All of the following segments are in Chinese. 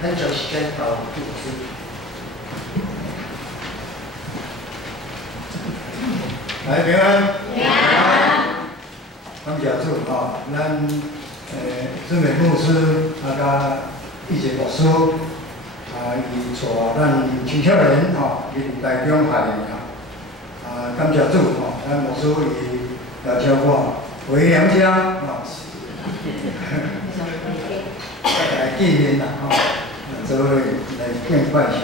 咱将时间交给老师。来，平安。平安。感谢主吼，咱孙美牧师甲义杰牧师伊带咱青少年入台中夏令营感谢主咱牧师伊邀请我回娘家来见面做来敬拜神，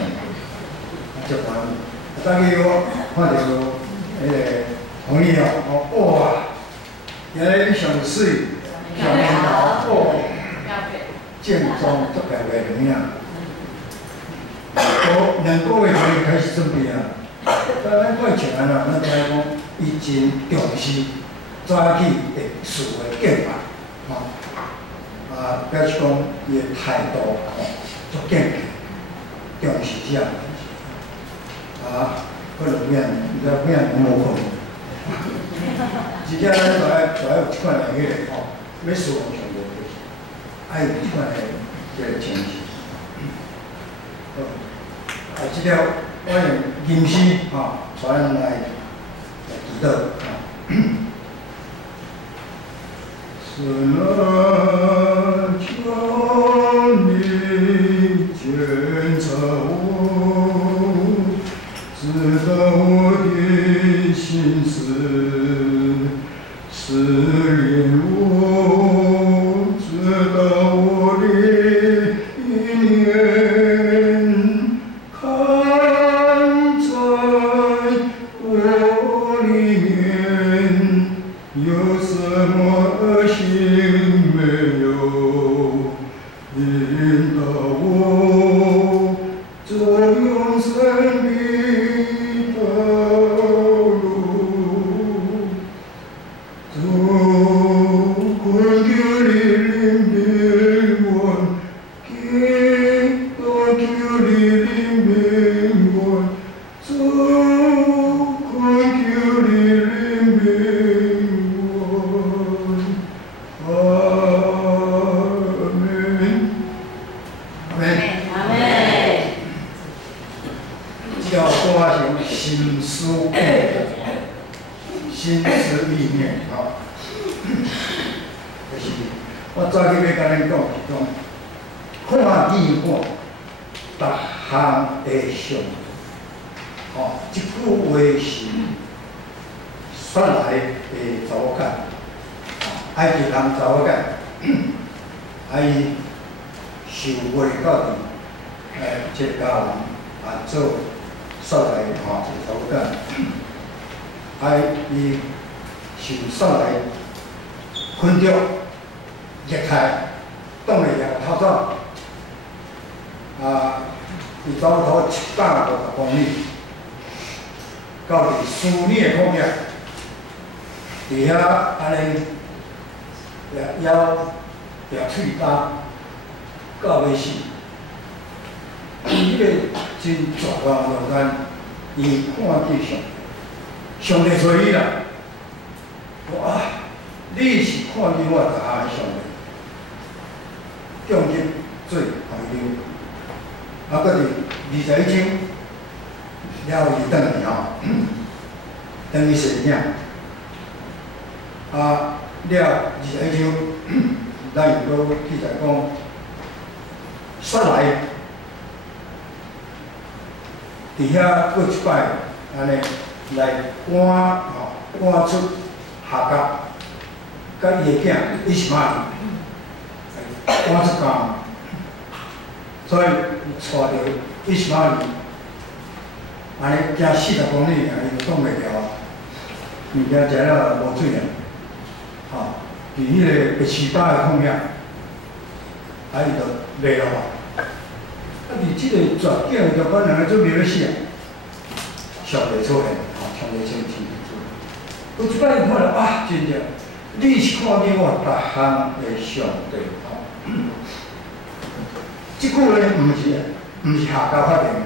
足欢喜。当日我看到红衣哇！原来你上水、上面头正宗足够个样啊！2个月前开始准备啊，咱过前咱知影讲，伊真重视早起历史的敬拜，表示讲伊的态度足坚强，重视这样可能变无困。真正咱就爱有即款的要使用上无爱有即款的情绪。即条我用吟诗传咱来祈祷是那求你检察我，知道我的心思。思念我，知道我的意念，看在我里面有什么恶行没有，引导我走永生的道路。心思意念就是我早起要甲恁讲是讲，看见我，逐项会上。即句话是煞来的查某囝，爱一项查某囝，伊受惠到伫一个家人做煞来一个查某囝。伊受煞来困着、虐待，当下也透早，伊走头150公里，到伫思念方面，伫遐安尼咬喙焦，到要死。伊迄个真绝望落单，伊看见上帝找伊啦！哇！你是看见我逐项上帝，降级做朋友，搁是21钟了后伊转去等于是领。了21钟，咱又搁记载讲，煞来伫遐过一摆安尼。来赶出下甲，甲伊个囝伊是妈赶出家，所以带着伊是妈安尼行40公里，伊就挡袂牢，物件食了无水啊，伫迄个白须巴的控影，伊就袂落来。伫即个绝境的条款，人个准备要死上帝出现。上帝亲自做，有一摆伊看到真正，你是看见我逐项的上帝即句呢，毋是下教发明的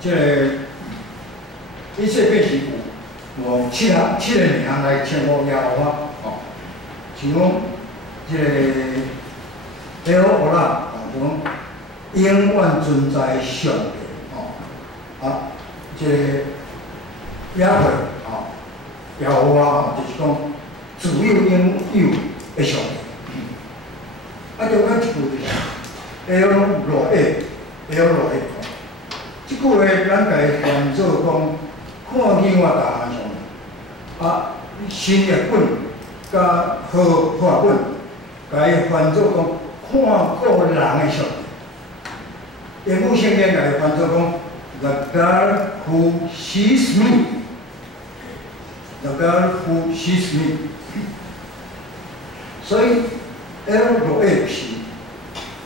即个伊说过是有7个名来称呼耶和华像讲即个耶和华啦，像讲永远存在上帝啊，这个约会耶和华就是讲自有永有的上帝。啊，中间一句就是 El Roe，El Roe。即句话咱家翻做讲，看见我大项上，新译本甲和化本，甲伊翻做讲看个人的上帝。英语圣经甲伊翻做讲 The God who sees me，The God who sees me。所以 El Roe 是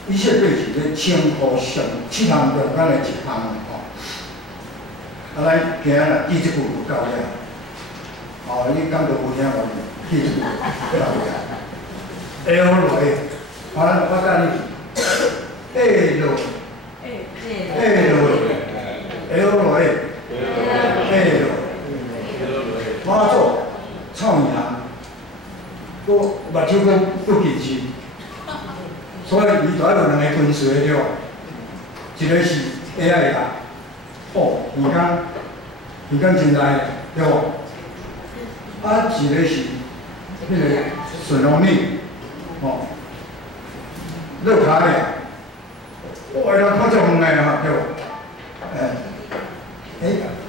以色列是咧称呼上7项中间的一项。咱今日记即句就到了，你感觉有听无？记即句到了。El Roe，我教你 ，El Roe，El Roe，马祖创啥？佫目睭佫近视，所以伊就爱有两个分数的对，一个是 AI 啦。耳孔真大对无？一个是迄个顺龙面，落骹的，哇，人看足远的哈，对无？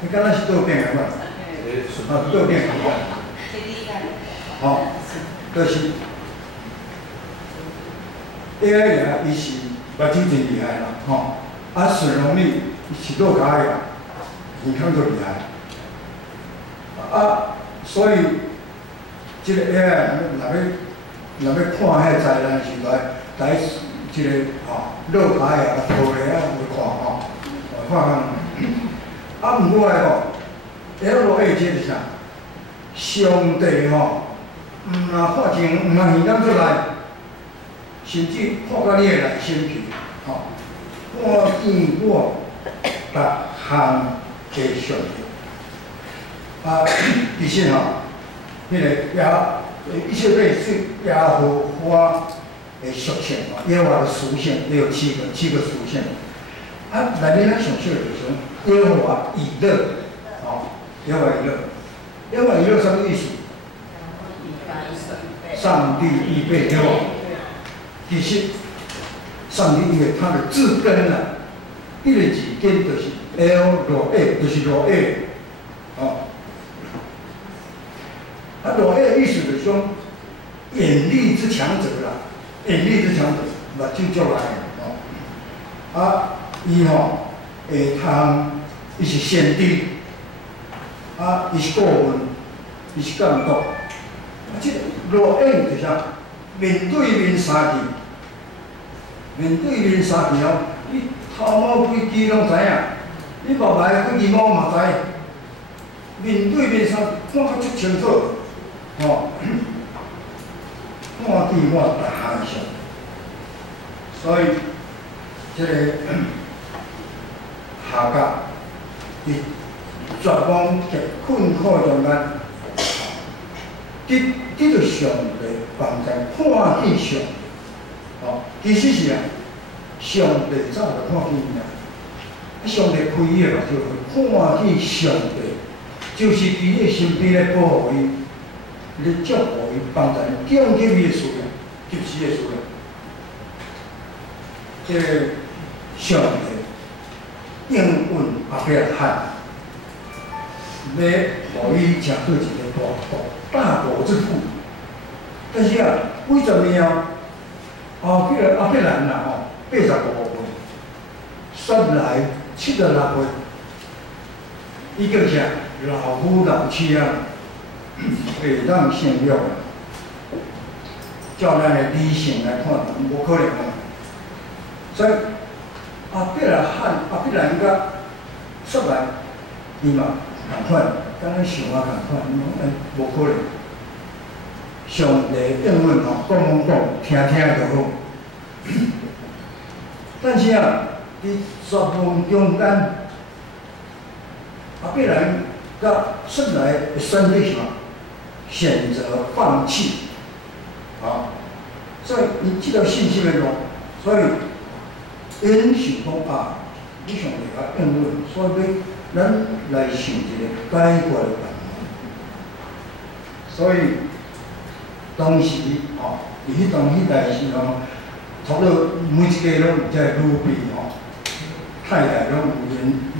你敢若是倒边的嘛？倒边的就是AI 啊，伊是目睭真厉害啦，顺龙面是落骹的。耳孔就厉害，所以这个 AI 若要看迄灾难时来这个落骹的拖的会看毋过来，El Roe 这是啥？上帝毋若看清，毋若耳孔出来，甚至看到你的内心去，看见我逐项。嘅上帝，其实迄个以色列是耶和华的属性耶和华的属性也有7个属性。内面咱上少就是耶和华以勒，耶和华以勒，耶和华以勒什么意思？上帝预备对无？其实上帝预备他的字根啊，迄个字根就是。El Roe 就是 Roe， Roe 的意思就是讲眼力之强者啦，眼力之强者，目睭足来的伊会通，伊是先知，伊是顾问，伊是监督，即个 Roe 就是啥？面对面三字，面对面三字你头毛规支拢知影。你目内几支毛嘛知，面对面看较足清楚，看见我逐项上，所以这个下甲伫绝望极困苦中间，得到上帝帮助，看见上帝，其实是上帝早就看见了。上帝开伊的目睭，看见上帝，就是伫伊身边咧保护伊，咧祝福伊，帮助伊，降低伊的需要，及时的需要。这个上帝应允阿伯拉罕，要互伊成做一个大国之父。但是为什么迄个阿伯兰85岁，生来76岁，伊叫啥？老夫老妻袂当生育。照咱的理性来看，无可能所以阿伯拉甲撒来，伊嘛同款，敢咱想同款，无可能。上帝应允讲，听就好。但是伫绝望中间，阿伯兰甲撒来的选择是啥？选择放弃。所以你这条信息的中，所以因想讲啊，你上帝甲应允，所以咱来想一个解决的办法。所以当时伫迄代时差不多每一家拢有这女婢太太拢有因女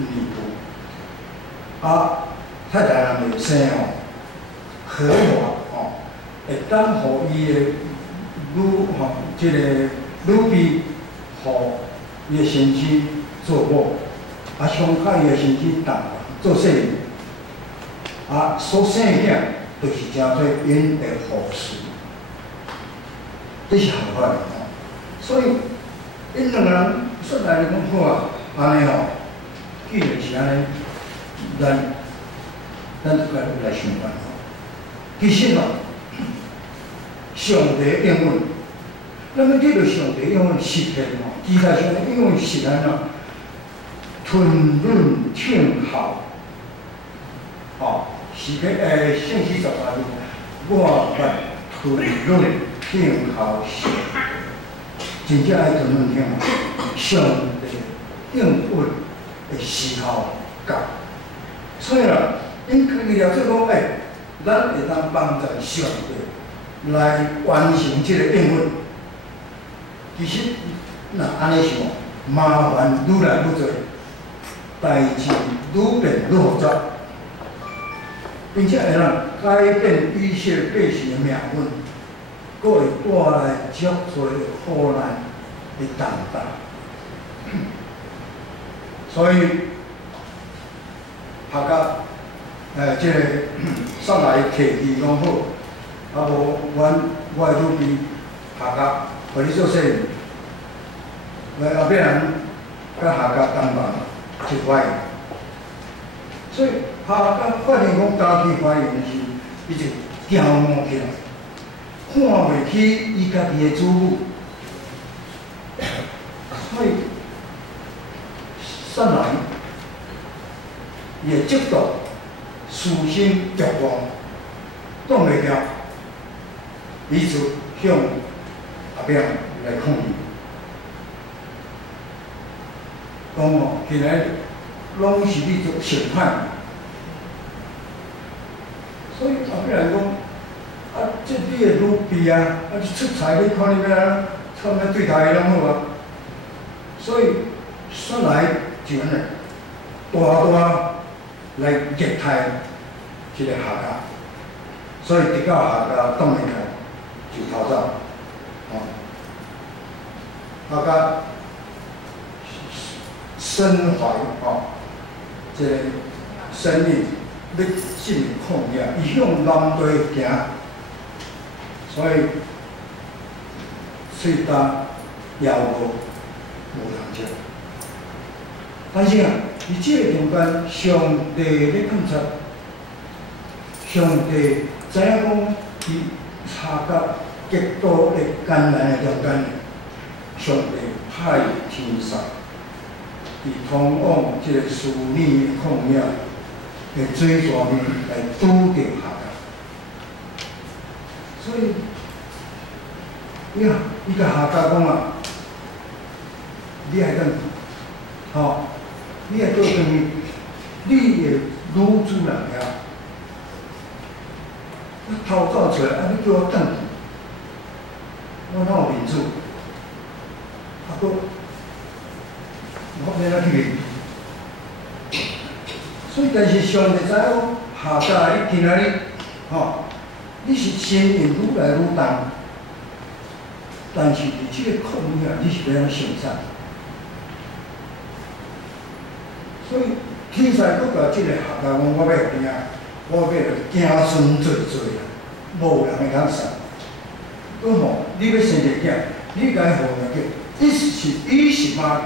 仆，太太人袂生和hòa会当互伊的即个女婢，互伊的先生做某，上较伊的先生做细女，所生囝就是诚做因的护士，这是合法的所以因两个人说来就讲好安尼既然是安尼，咱就该来想办法。其实上帝应允，咱要记住上帝应允实现其他上帝应允实现吞润听效，是圣诗18篇，我捌吞润听效时，真正爱吞润听效，上帝应允的时候到，所以因开了做讲咱会当帮助上帝来完成这个应允。其实，若安尼想，麻烦愈来愈多，代志愈变愈复杂，并且会让改变以色列百姓的命运，佫会带来足多的苦难的重担。所以，学甲即个上来提议讲好，无我的女婢学甲，互你做细女，后壁人甲学甲同房一怀孕，所以学甲发现讲家己怀孕时，伊就骄傲起来，看袂起伊家己的祖母，所以上来伊会嫉妒。私心欲望，挡袂牢，伊就向后壁来抗议，讲今日拢是你做审判，所以后壁人讲，这你的女婢你出彩，你看你要怎么对待伊拢好所以上来就安尼，大来虐待这个下家，所以直到下家挡袂开，就逃走。下家身怀这个生命要进入旷野，伊向南地行，所以喙担腰无通食。但是伫这个中间，上帝咧观察，上帝知影讲，伊下甲极度的艰难的中间，上帝派天使，伫通往这个思念的旷野的水泉面来拄着下甲，所以，伊甲下甲讲你爱当，你会倒转去，你的女主人遐，你逃走出来，你叫我转去，我哪有面子？我免哪去？所以，但是上帝知影下家你今仔日，你是心运愈来愈重，但是伫这个旷野，你是要安怎成长？所以天使佫甲即个下家讲，我要有囝，我要子孙做无人会通杀。佫你要生一个囝，你该互名叫伊是玛利。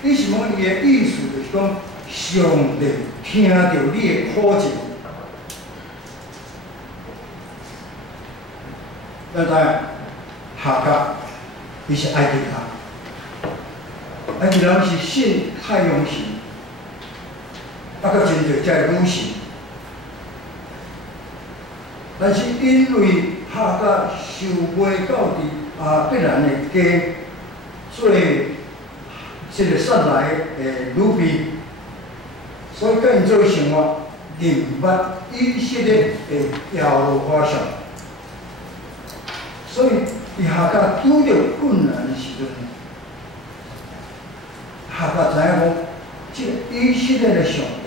伊是玛利的意思就是讲，上帝听到你的苦情，咱知下家伊是埃及人。埃及人是信太阳神，甲真侪遮女神，但是因为下甲受卖到伫别人的家，做即个煞来的女婢，所以甲因做生活，认捌以色列的耶和华上。所以伫下甲拄着困难的时阵，下甲知影讲，即个以色列的上帝，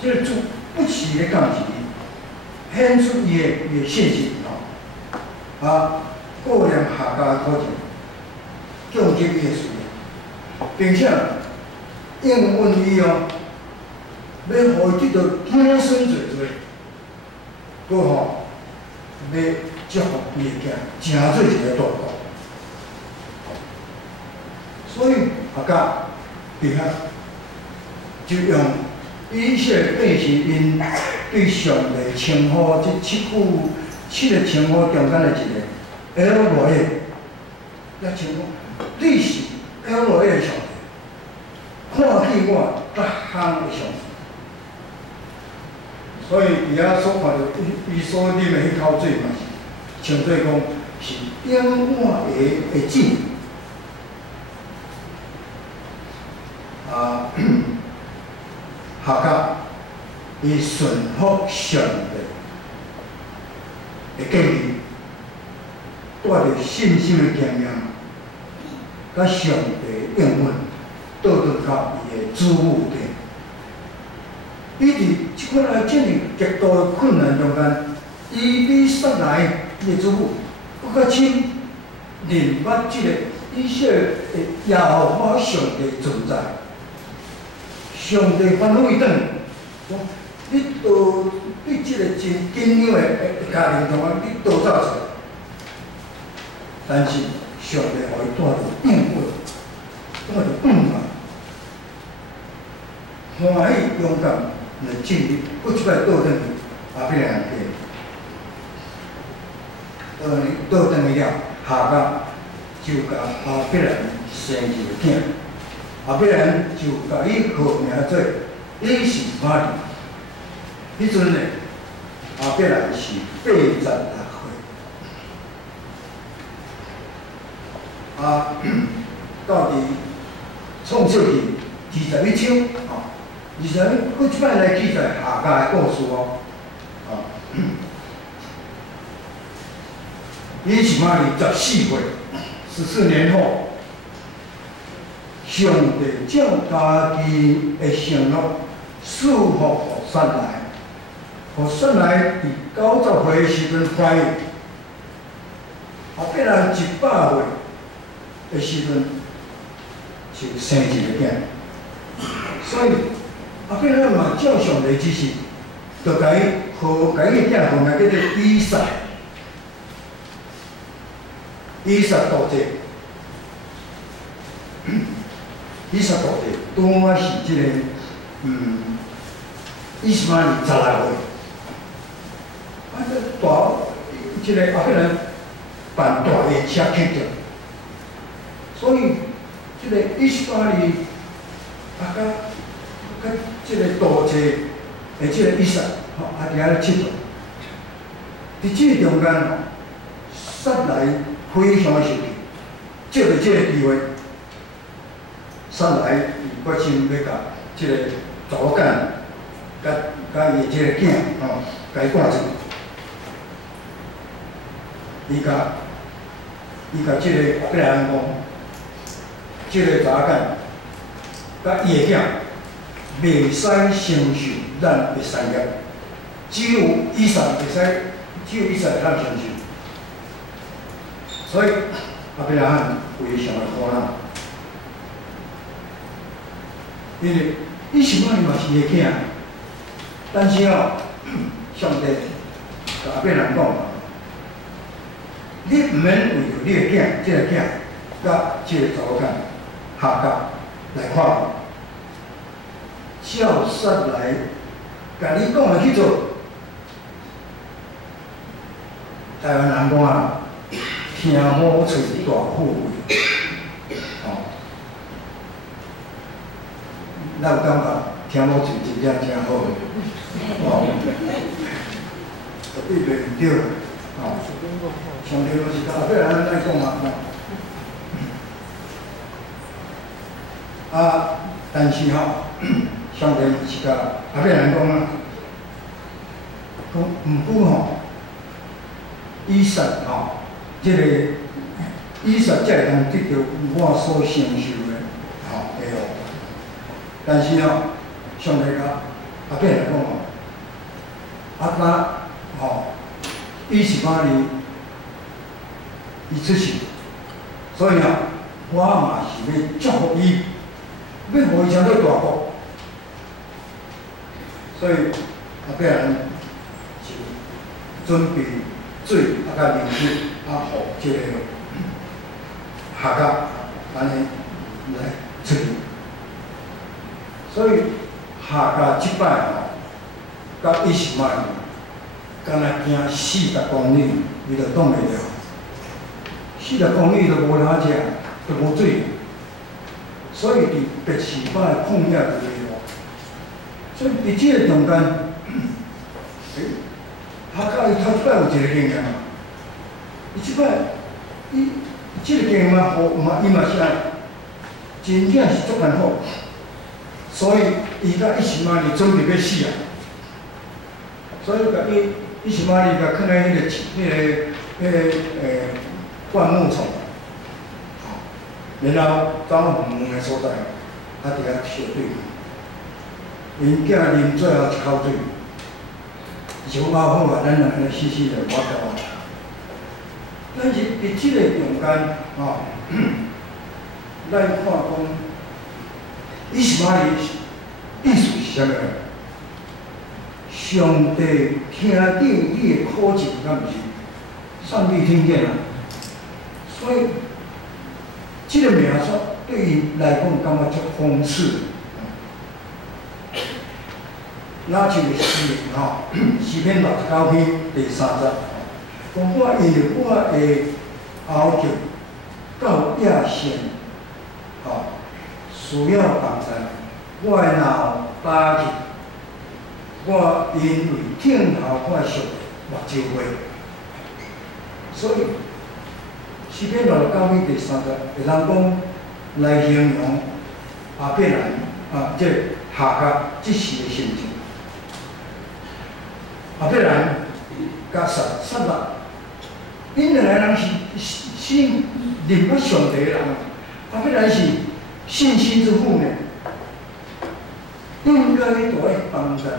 即个主不时咧降旨，显出伊的信息吼，顾念下甲的苦情，降级伊的需要，并且应允伊哦，要互伊得到子孙侪多，搁吼要祝福伊的囝，真做一个大国。所以下甲伫遐就用以色列变成因对上帝称呼这7个称呼中间的一个 El Roi， 要称呼你是 El Roi 的上帝，看见我各项的上帝。所以伫遐所看到伊所啉的迄口水嘛是，像做讲是永远的井。下甲伊顺服上帝的建议，带着信心的经验，甲上帝应允，倒转到伊的主母顶。伊伫即款这么极度的困难中间，伊比煞来伊的主母搁较深认捌即个以色列的耶和华上帝的存在。上帝吩咐伊转，讲你即个真紧张的家庭中啊，你倒走出来。但是上帝互伊带着应允，带着欢喜勇敢来进入，搁一摆倒转去阿伯兰家，倒转去了，下甲就甲阿伯兰生一个囝。阿伯兰就甲伊号名做以实玛利。迄阵呢，阿伯兰是86岁。到伫创世纪21章搁一摆来记载下甲的故事哦。以实玛利14岁，14年后。上帝将家己的承诺束缚互撒来，互撒来伫90岁的时阵怀孕，后壁来100岁的时阵就生一个囝，所以后壁来嘛照上帝指示，就甲伊的囝号名叫做以撒，以撒大姐。以撒大帝拄啊是即个，以实玛利16岁，即个后壁来办大宴请客着，所以即个以实玛利甲即个大姐的即个以撒伫遐咧佚佗，伫即个中间撒来非常的生气，借着即个机会。撒来伊决心要甲即个查某囝，甲伊的即个囝甲伊赶出。伊甲即个阿伯兰讲，即个查某囝甲伊的囝袂使承受咱的产业，只有以撒会当承受。所以阿伯兰非常的苦恼。因为以实玛利嘛是伊的囝，但是上帝甲阿伯兰讲，你毋免为着你的囝，即个囝，甲即个查某囝下甲来看我，照撒来，甲你讲的去做。台湾人讲听好嘴大富贵。咱有感觉听某嘴真正真好，绝对袂毋对，上帝就是甲阿伯兰来讲嘛。但是吼，上帝是甲阿伯人讲啊，讲毋过吼，以撒吼，即个以撒才会通得到我所承受的吼的哦。但是吼，上帝甲阿伯人讲吼，吼，伊是马哩，伊出世，所以啊，我嘛是要祝福伊。 要互伊成做大国，所以阿伯人是准备水甲灵水互即个夏甲安尼来出去。所以夏甲即摆吼，甲以前卖，敢若行40公里，伊就挡袂了。40公里就无啥食，就无水。 所以伫白示巴的旷野里头，所以伫即个中间，他甲伊头一摆有一个经验嘛，伊即摆即个经验嘛，伊嘛是真正是足难好，所以伊甲伊是嘛哩准备要死啊，所以甲伊是嘛哩甲囥在迄个灌木丛。 然后走远的所在，伫遐烧水，因囝啉最后一口水，是讲好啊，咱人安尼死死的，我教。但是伫即个中间，咱看讲，伊是嘛意思是啥个？上帝听见你的苦情，敢毋是？上帝听见了，所以。 这个名说对伊来讲，感觉足讽刺。那就是诗吼，诗篇69篇第30。讲我因我的后脚到野线，需要帮助，我的脑打去，我因为听头看熟目睭花，所以。 诗篇69篇第30，会当讲来形容阿伯兰即夏甲即时的心情。阿伯兰甲撒拉，因两个人是认捌上帝的人，阿伯兰是信心之父呢，应该都要帮助夏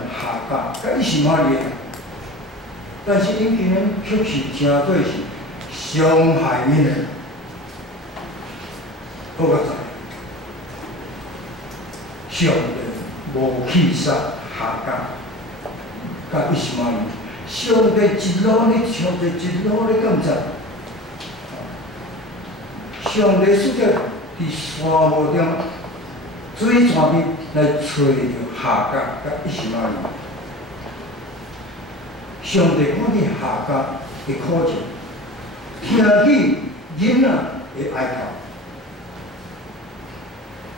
甲甲伊是马哩，但是因今日却是诚做是。 伤害因的，好个在，上帝无去杀夏甲，甲伊是嘛哩？上帝一路咧，上帝一路咧监察，上帝使者伫沙漠中水泉边来找着夏甲，甲伊是嘛哩？上帝看见夏甲的苦情。 听见囡仔的哀求，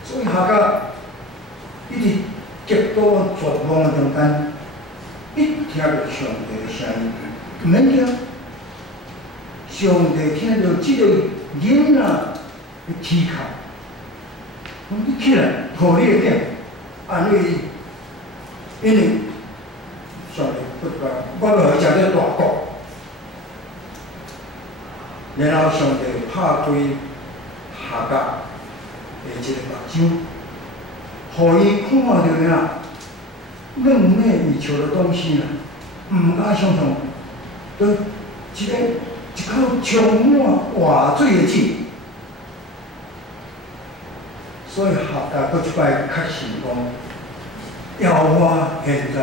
所以夏甲一直极度绝望的中间，一听到上帝的声音，唔免听，上帝听到这个囡仔的啼哭，讲你起来，互你的囝安慰伊，因为上帝不讲，我要食这大国。 然后上帝拍开夏甲的一个目睭，互伊看到了嫩美以求的东西呢，唔敢想象，都一口充满活水的井。所以夏甲佫一摆确实讲，要我现在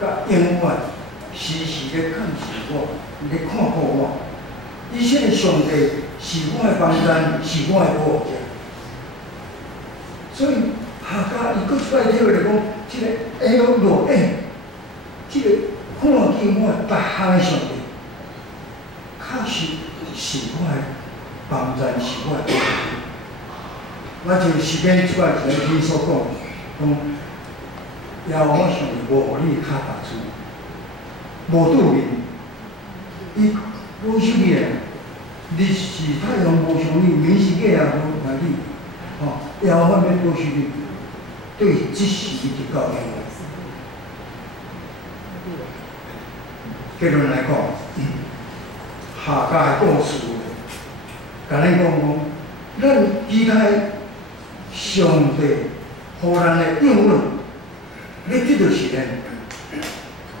甲永远时时咧监视我，咧看顾我。 伊说的上帝是我的帮衬，是我的保护者。所以夏甲伊佫一摆跳来讲，这个哎呦落这个看见我的别项的上帝，确实是我的帮衬，是我的保护者。我就诗篇一摆一篇所讲，要我上帝无互你脚踏出，无拄面，伊。 无受你，日是太阳无上你，眠是月亮无来你，要方面过去的对即时的教养。结论来讲，下家的故事，甲咱讲，咱期待上帝互咱的应允，你这就是咱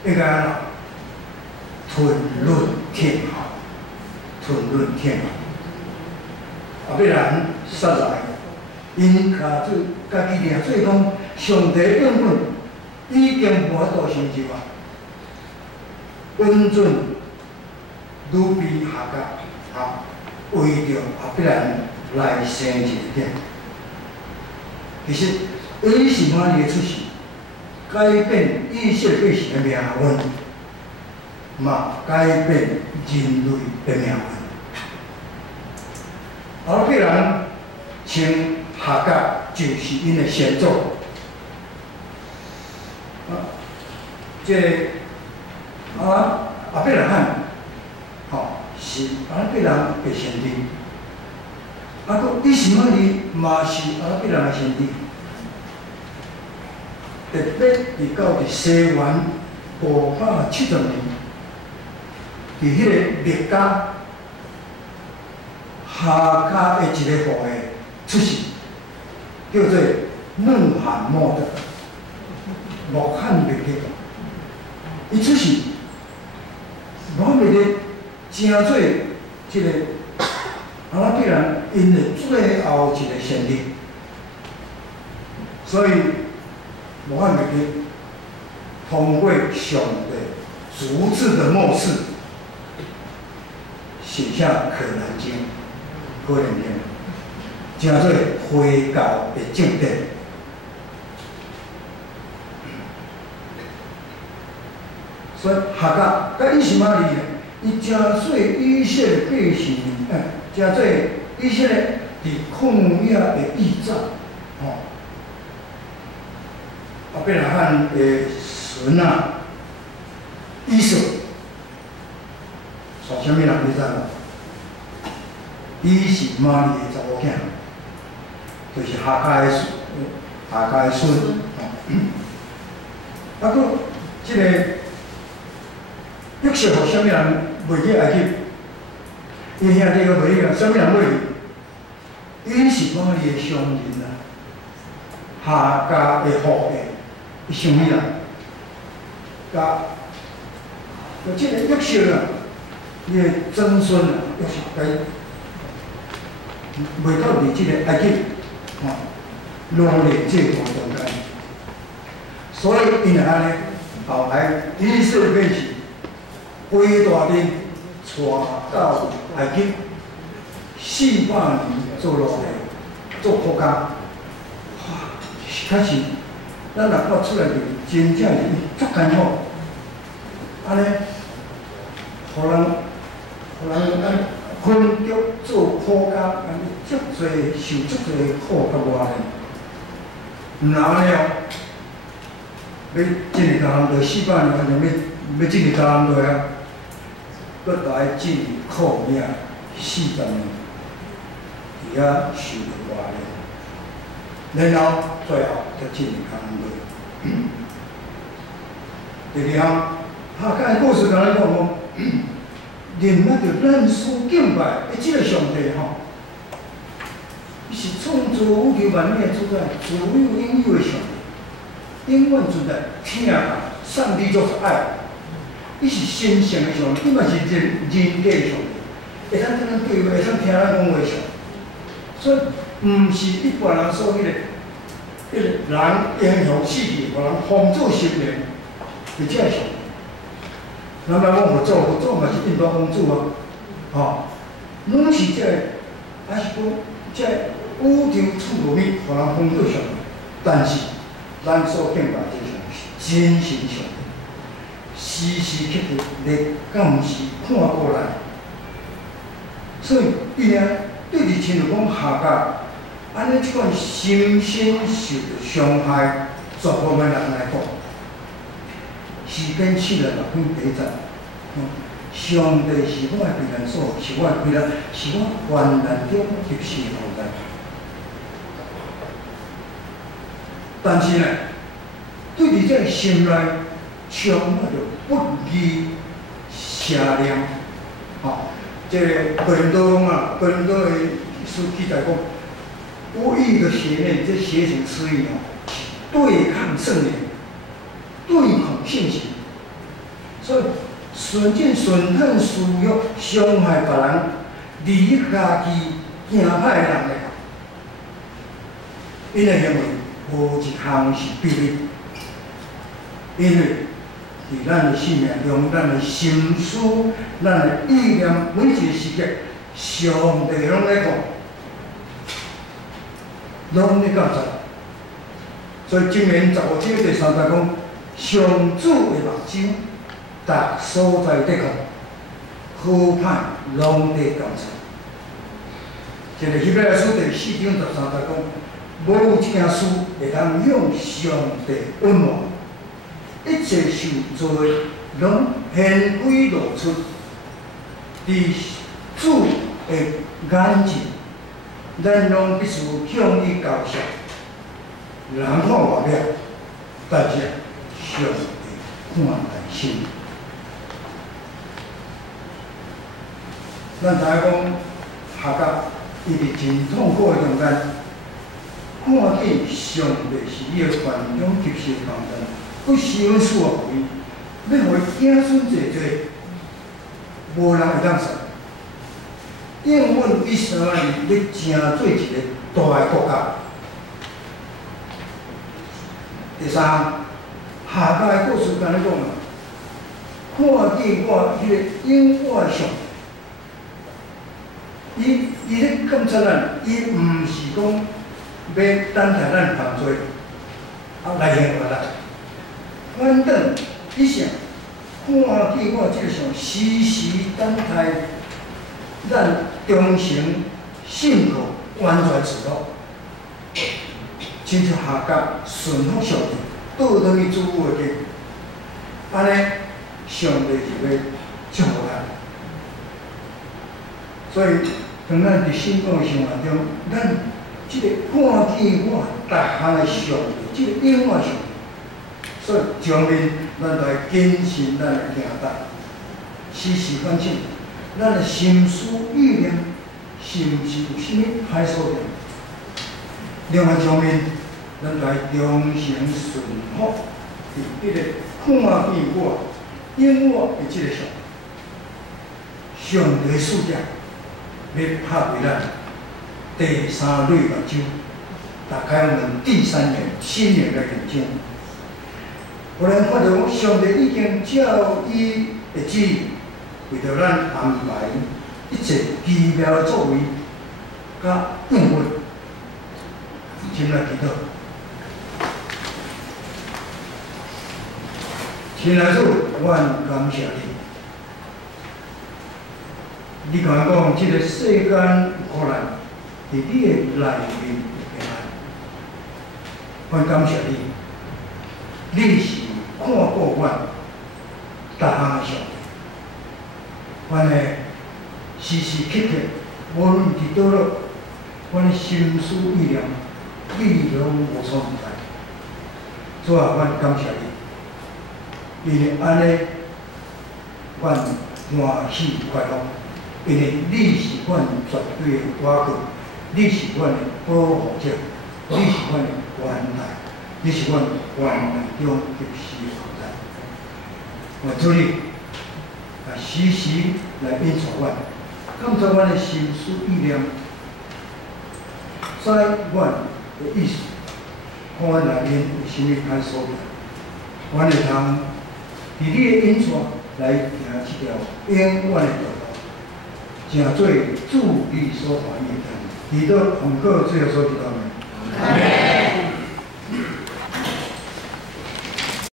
应该安怎吞论天下，吞论天下。啊，要人煞来，因卡做家己定做讲，上帝应允已经无法度成就啊。恩准愈比下家，为着必然来生一点。其实，伊是满你的出世，改变意识变成的命运，嘛改变人类的命运。而必然称下家就是因的先祖。必然汉，是必然的先帝。佫伊是满你嘛是必然的先帝。特别伫到西元570年，伫迄个列家下家的一个户的出世，叫做穆罕默德，穆罕默德。伊出世，穆罕默德真做即个必然因的最后一个先帝，所以。穆罕默德通过上帝逐字的末世，写下《可兰经》、《可兰经》，真做回教的正典。所以下家甲伊是嘛哩？伊真做以色列百姓，真做以色列伫旷野的驿站，必然汉的孙伊索，算啥物人你知无？伊是玛利的查某囝，就是下家的孙。佫即个约瑟互啥物人卖去埃及？伊兄弟个卖去啥物人卖去？伊是玛利的商人下家的后裔。伊想伊啦，即个约瑟伊的曾孙约瑟袂到伫即个埃及，落嚟这段中间，所以因安尼后来以色列变是规大兵带到埃及400年做落嚟做国家，开始。咱若到出来就真正是足艰苦，安尼，互人分局做苦工，安尼足侪受足侪苦甲磨练。毋然安尼要真个甲人做400年，安尼要真个甲人做啊，搁来真苦命40年，伫遐受着磨练，然后最后才真个甲人做。第二项，下家的故事甲咱讲人咱着咱所敬拜的即个上帝伊是创造宇宙万物的主宰，自有永有的上帝，永远存在。听啊，上帝就是爱，伊是神圣的上帝，伊嘛是人格的上帝，会当跟咱对话，会当听咱讲话上帝。所以，毋是一般人所迄个。人英雄死去，互人封做神明，是这上。咱来讲佛祖嘛是印度公主拢是这，还是讲这宇宙处无物，互人封做上。但是咱所敬拜这上是真神上，时时刻刻咧，敢毋是看过来。所以伊呢，对日亲就讲下家。安尼，即款心身受到伤害，绝方面人来讲，时间7了6分第一站。上帝是我的避难所，是我的归乐，是我患难中及时同在。但是呢，对伫这心内充满着不义邪念。这个哥林多啊，哥林多的书记载讲，不义的邪念，这邪情私欲对抗圣灵，对抗信心，所以顺境顺恨私欲，伤害别人，离家己行歹的人咧，因的行为无一项是比例，因为伫咱的生命中，咱的心思、咱的意念，每一个时刻，上帝拢在讲，拢在教导。所以箴言15章第3节讲，上主的目睭，逐所在在看，好歹拢在监察。一个希伯来书第4章13节讲，无有一件事会当向上帝隐瞒，一切受造的拢显规露出，伫主的眼前，咱拢必须向伊交涉。人看外表，但是上帝看内心。咱知影讲，下甲伊伫真痛苦的中间，看见上帝是伊的宽容及时同在，不施恩赐福予伊，要互伊子孙济济，无人会当杀。应允以色列要成做一个大的国家。第三，下甲的故事甲你讲啊，看见我迄个永远上帝，伊咧监察咱，伊毋是讲要等待咱犯罪，来刑罚咱。反正伊想看见我即个上时时等待咱忠诚信靠，完全自由。亲像下甲顺服上帝，倒转去主母的家，安尼上帝就要祝福咱。所以，当咱伫信仰的生活中，咱即个看见我逐项的上帝，即个永远上帝，所以上面咱就要坚信咱的行道，时时反省咱的心思意念是毋是有啥物歹所在。另外一方面，咱来忠诚顺服，伫迄个看见我永远的即个上帝的使者，要拍开咱第三类目睭，打开我们第三眼心灵的眼睛。有人看到讲，上帝已经照伊的旨意，为着咱安排一切奇妙的作为，甲应允。请来祈祷，亲爱的主，我感谢你。你甲我讲，这个世间苦难，伫你的内面有平安。我感谢你，你是看顾阮逐项的上帝。阮的时时刻刻，无论伫倒落，阮的心思意念。你拢无所不在，主啊，阮感谢你，因为安尼，阮欢喜快乐，因为你是阮绝对的倚靠，你是阮的保护者，你是阮的关爱，你是阮关爱中及时的同在。我主你，时时来鞭策阮，感谢阮的心思意念，使阮的意思，看阮内面有啥物歹所在，阮会通伫你的引带来行这条永远的道路，成做主你所欢喜的。祈祷奉告最后所祈祷的。